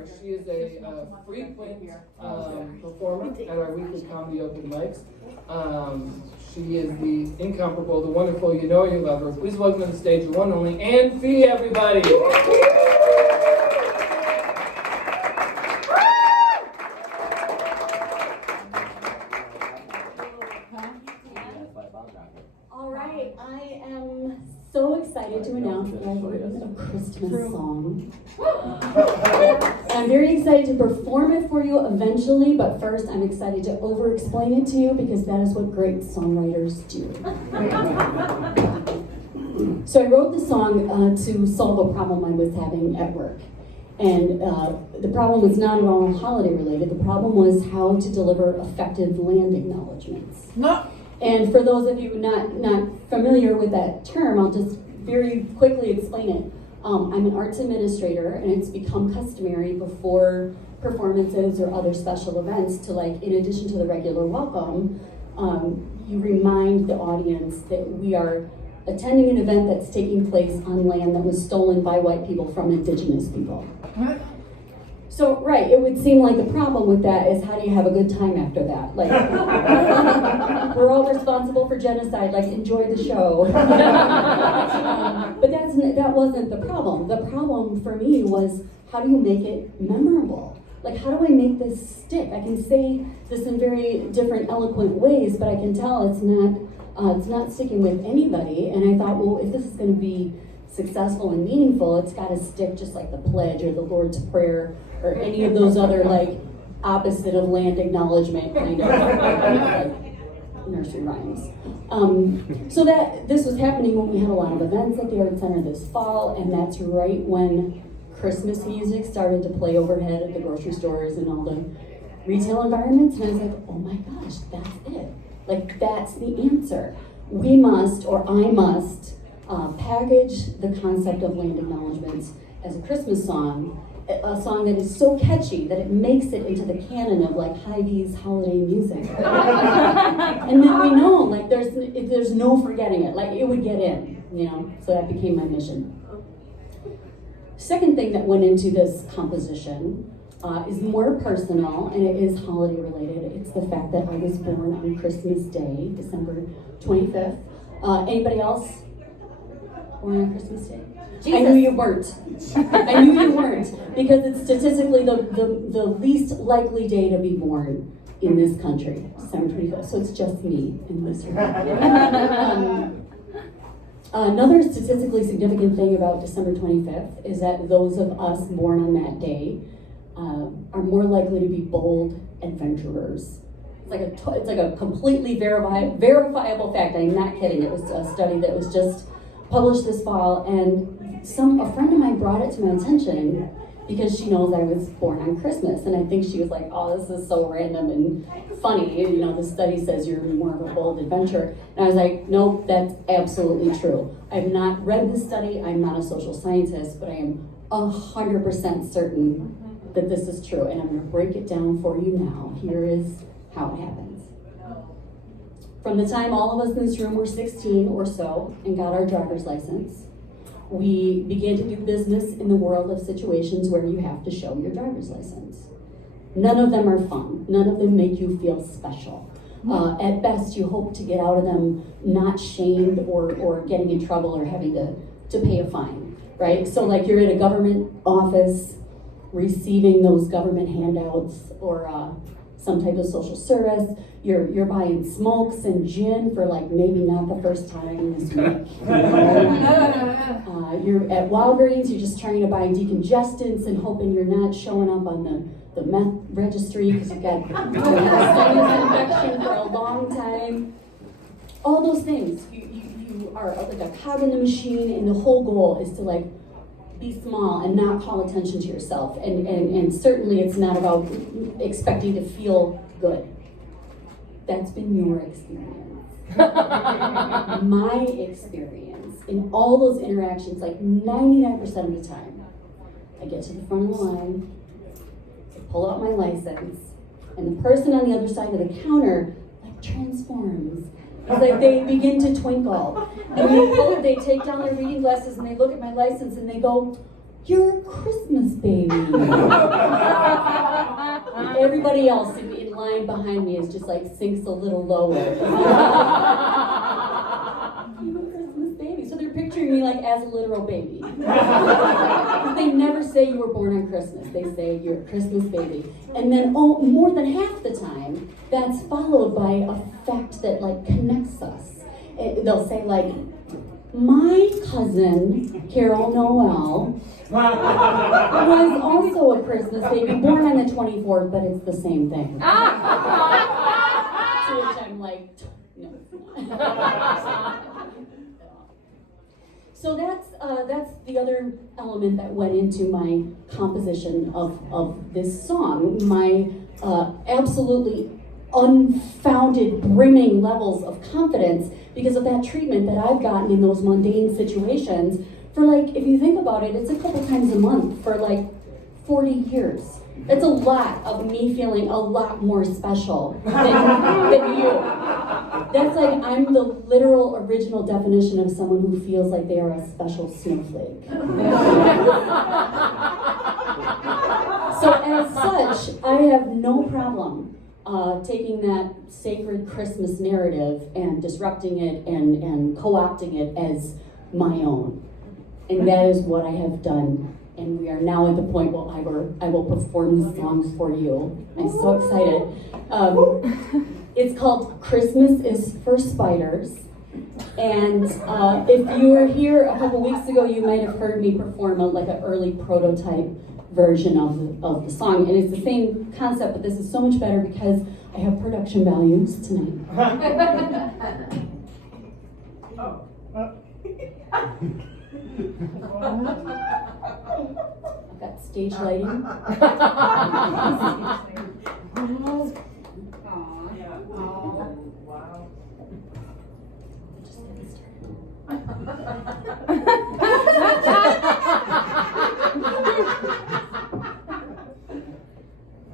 March. She is a frequent performer at our weekly comedy open mics. She is the incomparable, the wonderful, you know you love her. Please welcome to the stage the one and only Ann Fee, everybody. All right, I am so excited to announce that I've written a Christmas song. I'm very excited to perform it for you eventually, but first I'm excited to over-explain it to you because that is what great songwriters do. So I wrote the song to solve a problem I was having at work. And the problem was not at all holiday related. The problem was how to deliver effective land acknowledgements. No. And for those of you not familiar with that term, I'll just very quickly explain it. I'm an arts administrator, and it's become customary before performances or other special events to, like, in addition to the regular welcome, you remind the audience that we are attending an event that's taking place on land that was stolen by white people from indigenous people. What? So, right, it would seem like the problem with that is how do you have a good time after that? Like, we're all responsible for genocide, like, enjoy the show. But that wasn't the problem. The problem for me was, how do you make it memorable? Like, how do I make this stick? I can say this in very different, eloquent ways, but I can tell it's not sticking with anybody. And I thought, well, if this is going to be successful and meaningful, it's got to stick just like the pledge or the Lord's Prayer or any of those other, like, opposite of land acknowledgement kind of like nursery rhymes. So that this was happening when we had a lot of events at the Art Center this fall, and that's right when Christmas music started to play overhead at the grocery stores and all the retail environments, and I was like, oh my gosh, that's it. Like, that's the answer. We must, or I must, package the concept of land acknowledgements as a Christmas song, a song that is so catchy that it makes it into the canon of, like, Hy-Vee's holiday music. And then we know, like, there's no forgetting it. Like, it would get in, you know? So that became my mission. Second thing that went into this composition is more personal, and it is holiday related. It's the fact that I was born on Christmas Day, December 25th. Anybody else born on Christmas Day? Jesus. I knew you weren't. I knew you weren't, because it's statistically the least likely day to be born in this country, December 25th. So it's just me in this room. Another statistically significant thing about December 25th is that those of us born on that day are more likely to be bold adventurers. It's like a completely verifiable fact. I'm not kidding. It was a study that was just published this fall, and a friend of mine brought it to my attention because she knows I was born on Christmas, and I think she was like, oh, this is so random and funny. You know, the study says you're more of a bold adventurer. And I was like, nope, that's absolutely true. I've not read this study. I'm not a social scientist, but I am 100% certain that this is true, and I'm going to break it down for you now. Here is how it happens. From the time all of us in this room were 16 or so and got our driver's license, we began to do business in the world of situations where you have to show your driver's license. None of them are fun. None of them make you feel special. At best, you hope to get out of them not shamed or getting in trouble or having to pay a fine, right? So, like, you're at a government office receiving those government handouts or some type of social service. You're buying smokes and gin for, like, maybe not the first time this week. You're at Walgreens, you're just trying to buy decongestants and hoping you're not showing up on the meth registry because you've got sinus infection for a long time. All those things. You are like a cog in the machine, and the whole goal is to, like, be small and not call attention to yourself. And certainly it's not about expecting to feel good. That's been your experience. My experience in all those interactions, like 99% of the time, I get to the front of the line, I pull out my license, and the person on the other side of the counter, like, transforms. It's like they begin to twinkle. And they take down their reading glasses and they look at my license and they go, "You're a Christmas baby." Everybody else in line behind me is just like sinks a little lower. "I'm a Christmas baby." So they're picturing me like as a literal baby. They never say you were born on Christmas. They say you're a Christmas baby. And then more than half the time, that's followed by a fact that like connects us. They'll say like, "My cousin, Carol Noel, was also a Christmas baby, born on the 24th, but it's the same thing." To which I'm like, "No, it's not." So that's the other element that went into my composition of this song. My absolutely unfounded, brimming levels of confidence because of that treatment that I've gotten in those mundane situations for, like, if you think about it, it's a couple times a month for like 40 years. It's a lot of me feeling a lot more special than you. That's like, I'm the literal original definition of someone who feels like they are a special snowflake. So as such, I have no problem taking that sacred Christmas narrative and disrupting it and co-opting it as my own. And that is what I have done. And we are now at the point where I will perform the songs for you. I'm so excited. It's called "Christmas is for Spiders." And if you were here a couple weeks ago, you might have heard me perform an early prototype version of the song. And it's the same concept, but this is so much better because I have production values tonight. I've got stage lighting.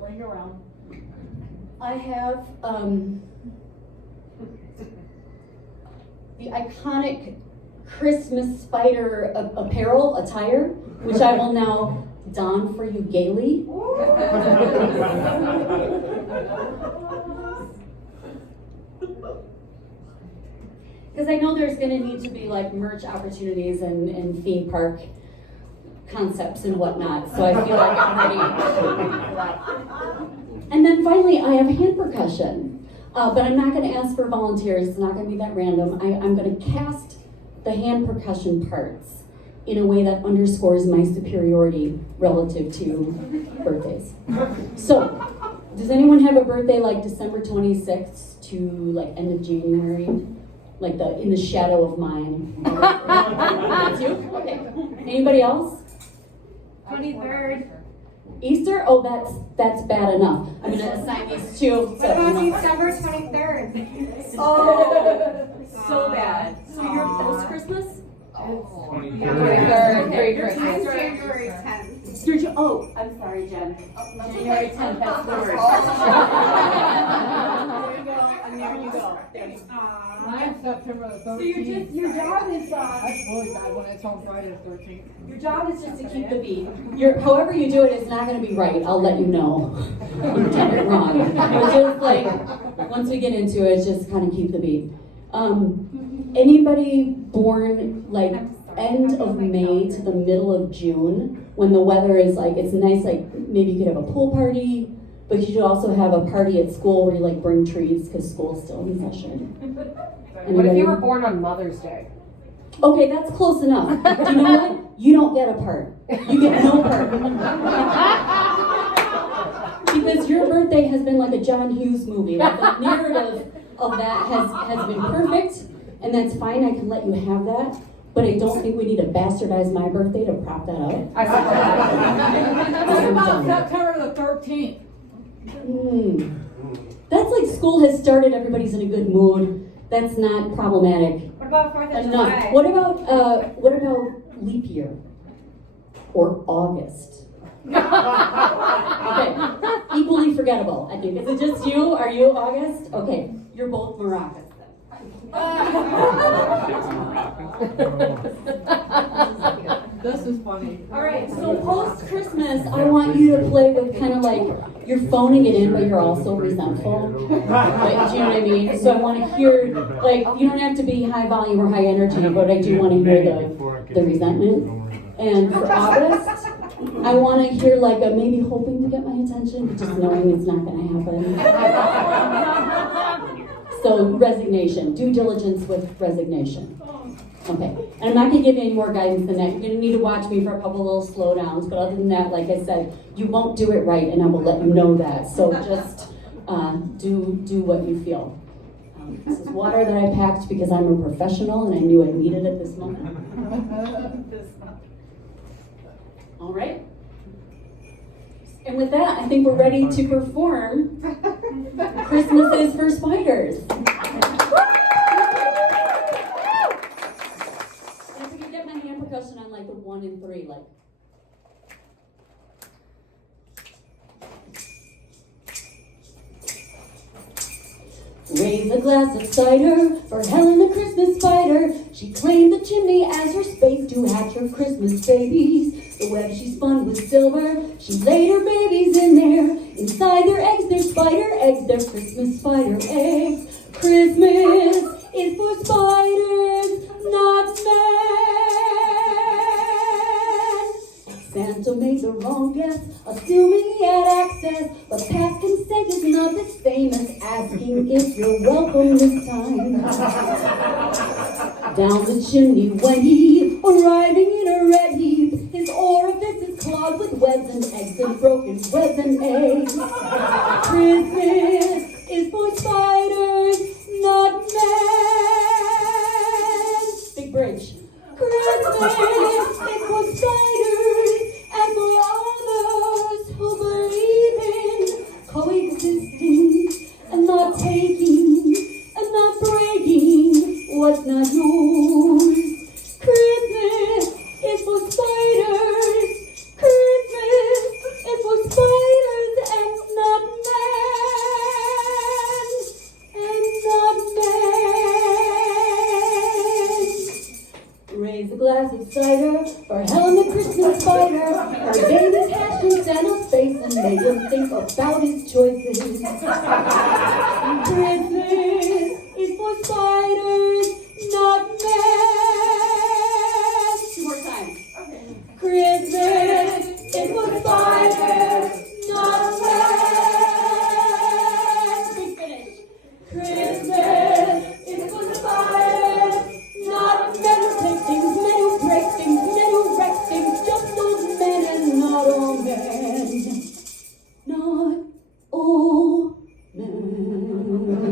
Laying around. I have the iconic Christmas spider apparel, attire, which I will now don for you gaily. Because I know there's going to need to be like merch opportunities and theme park concepts and whatnot, so I feel like I'm ready for that. And then finally, I have hand percussion, but I'm not going to ask for volunteers. It's not going to be that random. I'm going to cast the hand percussion parts in a way that underscores my superiority relative to birthdays. So, does anyone have a birthday like December 26th to like end of January? Like in the shadow of mine. That's you? Okay. Anybody else? 23rd. Easter? Oh, that's bad enough. I'm gonna assign these two. What about December 23rd? Oh, so bad. So you're post Christmas? 23rd. Merry Christmas. January 10th. I'm sorry, Jen. January 10th, that's the word. There you go, and there you go. Mine's September the 13th. So your job is That's really bad when it's on Friday the 13th. your job is just to keep the beat. However you do it, it's not going to be right. I'll let you know. You did it wrong. But just like once we get into it, just kind of keep the beat. Anybody born like end of May to the middle of June, when the weather is like, it's nice, like maybe you could have a pool party, but you should also have a party at school where you like bring trees because school's still in session. What if you were born on Mother's Day? Okay, that's close enough. Do you know what? You don't get a part. You get no part. Because your birthday has been like a John Hughes movie. Like the narrative of that has been perfect, and that's fine. I can let you have that. But I don't think we need to bastardize my birthday to prop that up. I support What about September the 13th? That's like school has started, everybody's in a good mood. That's not problematic. What about 4th of Enough. July? What about leap year? Or August? Okay. Equally forgettable, I think. Is it just you? Are you August? Okay. You're both maracas then. This is funny. All right, so post-Christmas, I want you to play with kind of like, you're phoning it in, but you're also resentful. Like, do you know what I mean? So I want to hear, like, you don't have to be high volume or high energy, but I do want to hear the resentment. And for August, I want to hear like a maybe hoping to get my attention, but just knowing it's not going to happen. So resignation, due diligence with resignation. Okay, and I'm not going to give you any more guidance than that. You're going to need to watch me for a couple little slowdowns, but other than that, like I said, you won't do it right, and I will let you know that. So just do what you feel. This is water that I packed because I'm a professional and I knew I needed it this moment. All right. And with that, I think we're ready to perform Christmas is for Spiders. And if we can get my hand percussion on like the 1 and 3, like. Raise a glass of cider for Helen the Christmas spider. She claimed the chimney as her space to hatch her Christmas babies. The web she spun was silver. She laid her babies in there. Inside their eggs, their spider eggs, their Christmas spider eggs. Christmas is for spiders, not men. Santa made the wrong guess, assuming he had access. But past consent is not the same as asking if you're welcome this time. Down the chimney went he, arriving in a red heap. His orifices clogged with webs and eggs and broken webs and eggs. Christmas is for spiders, not men. Big bridge. Christmas is for spiders and for others who believe in coexistence and not taking and not breaking what's not yours. Christmas is for spiders. Christmas is for spiders and not men. And not men. Raise a glass of cider for Helen the Christmas spider. Her baby's hatched in Santa's face and made him think about his choices. Christmas is for spiders, not men. 2 more times. Okay. Christmas is for spiders, not men. Big finish. Christmas is for spiders, not men who take things, men who break things, men who wreck things, just those men and not all men. Not all men.